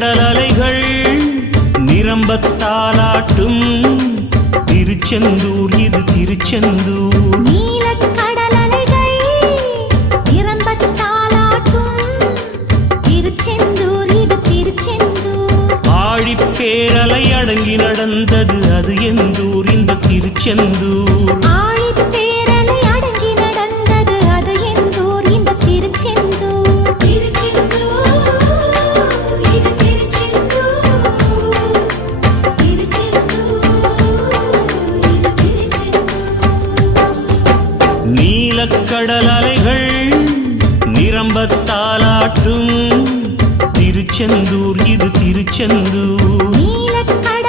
நீலக்கடல் அலைகள் நிரம்பத்தாலாட்டும் திருச்செந்தூர் இது திருச்செந்தூர். நீலக்கடல் அலைகள் நிரம்பத்தாலாட்டும் திருச்செந்தூர் இது திருச்செந்தூர். ஆழிப்பேரலை அடங்கி நடந்தது அது எந்தூர் இந்த திருச்செந்தூர். ஆழிப்பேரலை அடங்கி நடந்தது அது எந்தூர் இந்த திருச்செந்தூர். திருச்செந்தூர் இது திருச்செந்தூர். திருச்செந்தூர் இது திருச்செந்தூர். நீலக்கடல் அலைகள் நிரம்பத்தாலாட்டும் திருச்செந்தூர் இது திருச்செந்தூர். நீலக்கடல்